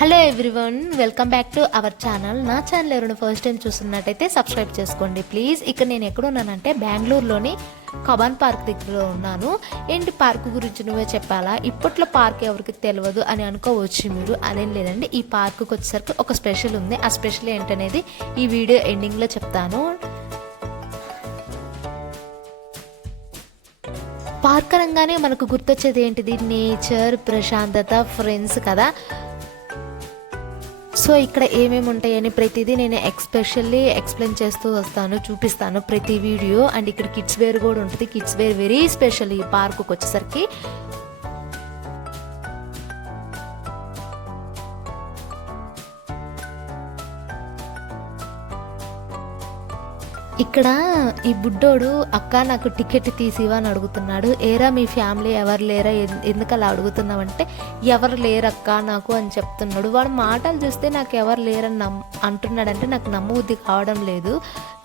Hello everyone, welcome back to our channel. నా channel ఎవరైనా first time చూస్తున్నట్టయితే subscribe చేసుకోండి ప్లీజ్. ఇక్కడ నేను ఎక్కడ ఉన్నానంటే బెంగళూరులోని కబాన్ పార్క్ దగ్గర ఉన్నాను. ఏంటి పార్క్ గురించి నువ్వే చెప్పాలా, ఇప్పట్లో పార్క్ ఎవరికి తెలియదు అని అనుకోవచ్చు మీరు. అదేం లేదండి, ఈ పార్క్కి వచ్చేసరికి ఒక స్పెషల్ ఉంది. ఆ స్పెషల్ ఏంటనేది ఈ వీడియో ఎండింగ్లో చెప్తాను. పార్క్ అనగానే మనకు గుర్తొచ్చేది ఏంటిది? నేచర్, ప్రశాంతత, ఫ్రెండ్స్ కదా. సో ఇక్కడ ఏమేమి ఉంటాయని ప్రతిదీ నేను ఎక్స్ప్లెయిన్ చేస్తూ వస్తాను, చూపిస్తాను ప్రతి వీడియో. అండ్ ఇక్కడ కిడ్స్ వేర్ కూడా ఉంటుంది. కిడ్స్ వేర్ వెరీ స్పెషల్ ఈ పార్కుకి వచ్చేసరికి. ఇక్కడ ఈ బుడ్డోడు అక్క నాకు టికెట్ తీసివా అని అడుగుతున్నాడు. ఏరా మీ ఫ్యామిలీ ఎవరు లేరా, ఎందుకు అలా అడుగుతున్నావంటే ఎవరు లేరక్క నాకు అని చెప్తున్నాడు. వాడు మాటలు చూస్తే నాకు ఎవరు లేరని అంటున్నాడంటే నాకు నమ్మబుద్ధి కావడం లేదు.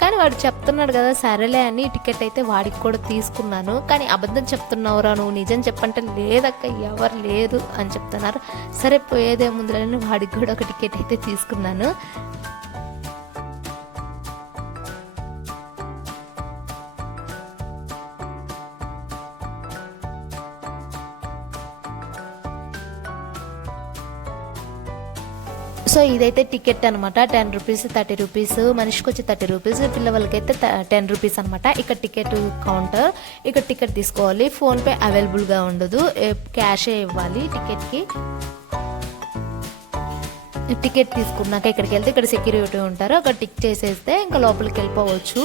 కానీ వాడు చెప్తున్నాడు కదా, సరేలే అని టికెట్ అయితే వాడికి కూడా తీసుకున్నాను. కానీ అబద్ధం చెప్తున్నావురా నువ్వు, నిజం చెప్పంటే లేదక్క ఎవరు లేరు అని చెప్తున్నారు. సరే పోయేదేముందని వాడికి కూడా ఒక టికెట్ అయితే తీసుకున్నాను. సో ఇదైతే టికెట్ అనమాట. 10 రూపీస్, 30 రూపీస్, మనిషికి వచ్చి 30 రూపీస్, పిల్లలకైతే 10 రూపీస్ అనమాట. ఇక్కడ టికెట్ కౌంటర్, ఇక్కడ టికెట్ తీసుకోవాలి. ఫోన్పే అవైలబుల్గా ఉండదు, క్యాషే ఇవ్వాలి టికెట్కి. టికెట్ తీసుకున్నాక ఇక్కడికి వెళ్తే ఇక్కడ సెక్యూరిటీ ఉంటారు, అక్కడ టిక్ చేసేస్తే ఇంకా లోపలికి వెళ్ళిపోవచ్చు.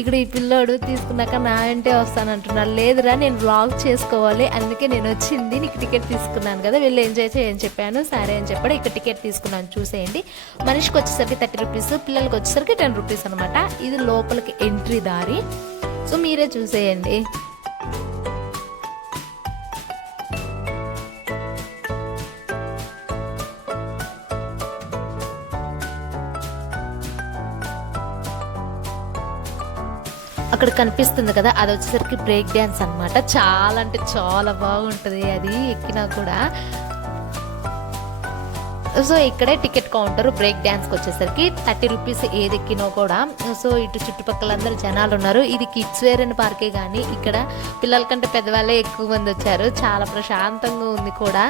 ఇక్కడ ఈ పిల్లోడు తీసుకున్నాక నా అంటే వస్తానంటున్నాడు. లేదురా నేను వ్లాగ్ చేసుకోవాలి, అందుకే నేను వచ్చింది, నీకు టికెట్ తీసుకున్నాను కదా, వెళ్ళి ఎంజాయ్ చేయని చెప్పాను. సరే అని చెప్పాడు. ఇక్కడ టికెట్ తీసుకున్నాను, చూసేయండి. మనిషికి వచ్చేసరికి 30 రూపీస్, పిల్లలకి వచ్చేసరికి 10 రూపీస్ అనమాట. ఇది లోపలికి ఎంట్రీ దారి. సో మీరే చూసేయండి. అక్కడ కనిపిస్తుంది కదా, అది వచ్చేసరికి బ్రేక్ డ్యాన్స్ అనమాట. చాలా అంటే చాలా బాగుంటుంది అది ఎక్కినా కూడా. సో ఇక్కడే టికెట్ కౌంటర్. బ్రేక్ డ్యాన్స్కి వచ్చేసరికి 30 రూపీస్ ఏది ఎక్కినో కూడా. సో ఇటు చుట్టుపక్కల అందరూ జనాలు ఉన్నారు. ఇది కిడ్స్ వేర్ అని పార్కే, కానీ ఇక్కడ పిల్లల కంటే పెద్దవాళ్ళే ఎక్కువ మంది వచ్చారు. చాలా ప్రశాంతంగా ఉంది కూడా.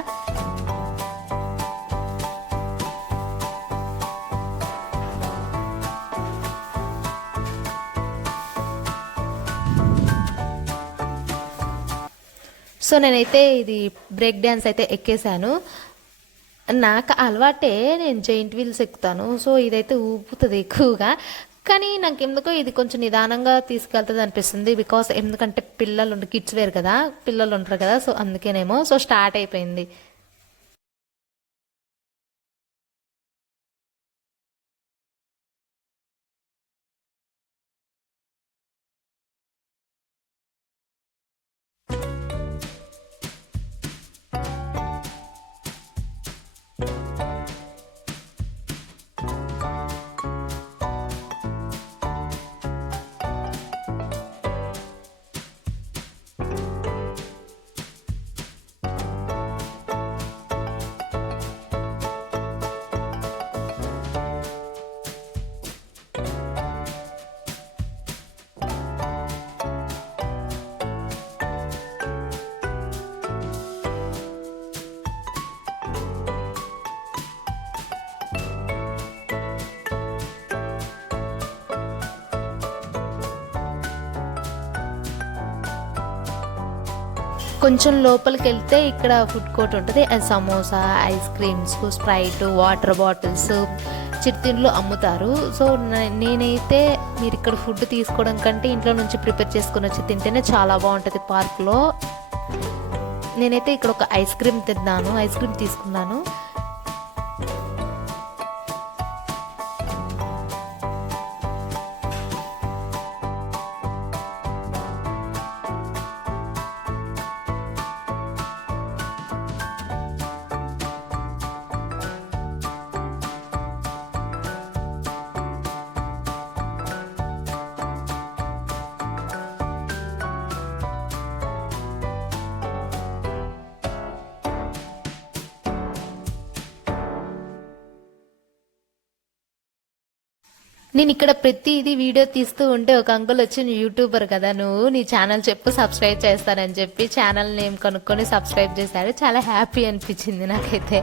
సో నేనైతే ఇది బ్రేక్ డ్యాన్స్ అయితే ఎక్కేసాను. నాకు అలవాటే, నేను జైంట్ వీల్స్ ఎక్కుతాను. సో ఇదైతే ఊపుతుంది ఎక్కువగా, కానీ నాకు ఎందుకో ఇది కొంచెం నిదానంగా తీసుకెళ్తుంది అనిపిస్తుంది. బికాస్ ఎందుకంటే పిల్లలు కిడ్స్ వేర్ కదా, పిల్లలు ఉంటారు కదా, సో అందుకేనేమో. సో స్టార్ట్ అయిపోయింది. కొంచెం లోపలికి వెళ్తే ఇక్కడ ఫుడ్ కోర్ట్ ఉంటుంది. Samosa, ice creams, Sprite, water bottles, చిరుతిండ్లు అమ్ముతారు. సో నేనైతే మీరు ఇక్కడ ఫుడ్ తీసుకోవడం కంటే ఇంట్లో నుంచి ప్రిపేర్ చేసుకుని వచ్చి తింటేనే చాలా బాగుంటుంది పార్క్లో. నేనైతే ఇక్కడ ఒక ఐస్ క్రీమ్ తీసుకున్నాను. నేను ఇక్కడ ప్రతిదీ వీడియో తీస్తూ ఉంటే ఒక అంకుల్ వచ్చి "నీ యూట్యూబర్ కదా నువ్వు, నీ ఛానల్ చెప్పు సబ్స్క్రైబ్ చేస్తానని" చెప్పి ఛానల్ నేమ్ కనుక్కొని సబ్స్క్రైబ్ చేశారు. చాలా హ్యాపీ అనిపించింది నాకైతే.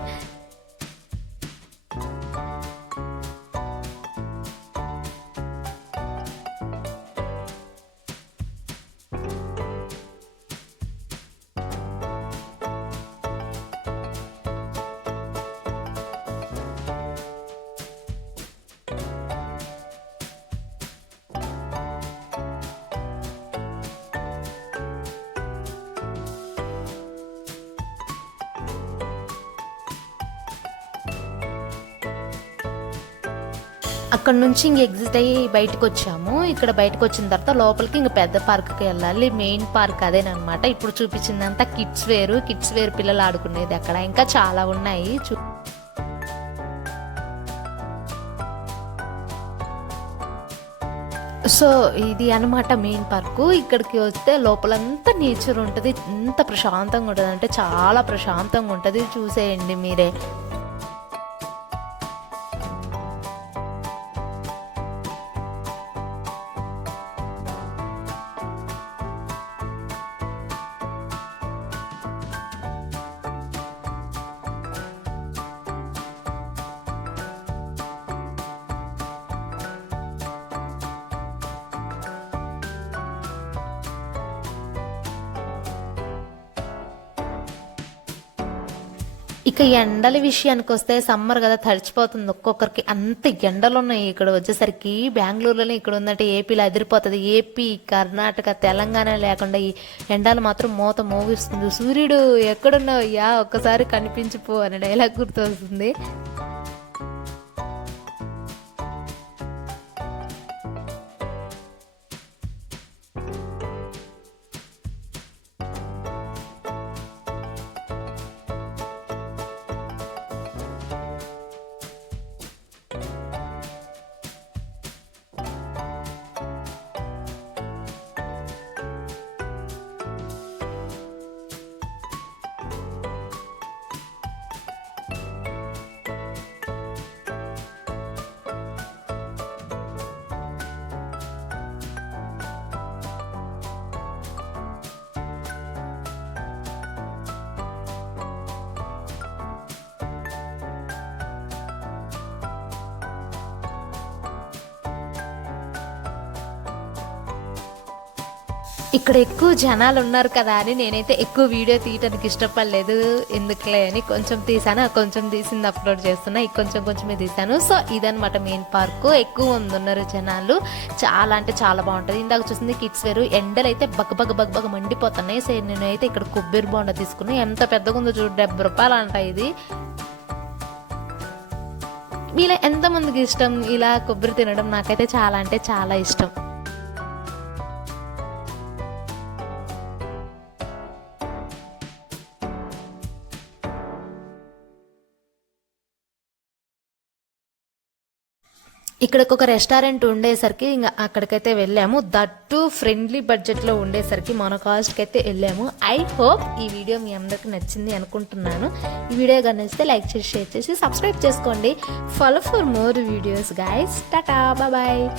అక్కడ నుంచి ఇంక ఎగ్జిట్ అయ్యి బయటకు వచ్చాము. ఇక్కడ బయటకు వచ్చిన తర్వాత లోపలికి ఇంక పెద్ద పార్క్కి వెళ్ళాలి. మెయిన్ పార్క్ అదేనమాట. ఇప్పుడు చూపించిందంతా కిడ్స్ వేర్ పిల్లలు ఆడుకునేది. అక్కడ ఇంకా చాలా ఉన్నాయి. సో ఇది అనమాట మెయిన్ పార్కు. ఇక్కడికి వస్తే లోపలంతా నేచర్ ఉంటుంది. ఎంత ప్రశాంతంగా ఉంటుంది అంటే చాలా ప్రశాంతంగా ఉంటుంది. చూసేయండి మీరే. ఇక ఎండల విషయానికి వస్తే సమ్మర్ కదా, తడిచిపోతుంది ఒక్కొక్కరికి. అంత ఎండలు ఉన్నాయి ఇక్కడ వచ్చేసరికి. బెంగళూరులోనే ఇక్కడ ఉందంటే ఏపీలో అదిరిపోతుంది. ఏపీ, కర్ణాటక, తెలంగాణ లేకుండా ఈ ఎండలు మాత్రం మోగిస్తుంది. సూర్యుడు ఎక్కడున్నావు యా, ఒక్కసారి కనిపించిపో అనే డైలాగ్ గుర్తొస్తుంది. ఇక్కడ ఎక్కువ జనాలు ఉన్నారు కదా అని నేనైతే ఎక్కువ వీడియో తీయడానికి ఇష్టపడలేదు. ఎందుకులే అని కొంచెం తీసాను. కొంచెం తీసింది అప్లోడ్ చేస్తున్నా. కొంచెమే తీసాను. సో ఇదనమాట మెయిన్ పార్కు. ఎక్కువ మంది ఉన్నారు జనాలు. చాలా అంటే చాలా బాగుంటుంది. ఇందాక చూసింది కిడ్స్ వేరు. ఎండలు అయితే బగ్గ మండిపోతున్నాయి. సో నేనైతే ఇక్కడ కొబ్బరి బోండా తీసుకుని, ఎంత పెద్దగా ఉందో చూడు, 70 రూపాయలు అంట ఇది. ఇలా ఎంతమందికి ఇష్టం ఇలా కొబ్బరి తినడం? నాకైతే చాలా అంటే చాలా ఇష్టం. ఇక్కడ ఒక రెస్టారెంట్ ఉండేసరికి ఇంకా అక్కడికైతే వెళ్ళాము. దట్టు ఫ్రెండ్లీ బడ్జెట్లో ఉండేసరికి మన కాస్ట్కి అయితే వెళ్ళాము. ఐ హోప్ ఈ వీడియో మీ అందరికి నచ్చింది అనుకుంటున్నాను. ఈ వీడియో కానీ నచ్చితే లైక్ చేసి, షేర్ చేసి, సబ్స్క్రైబ్ చేసుకోండి. Follow for more videos guys. Tata, bye.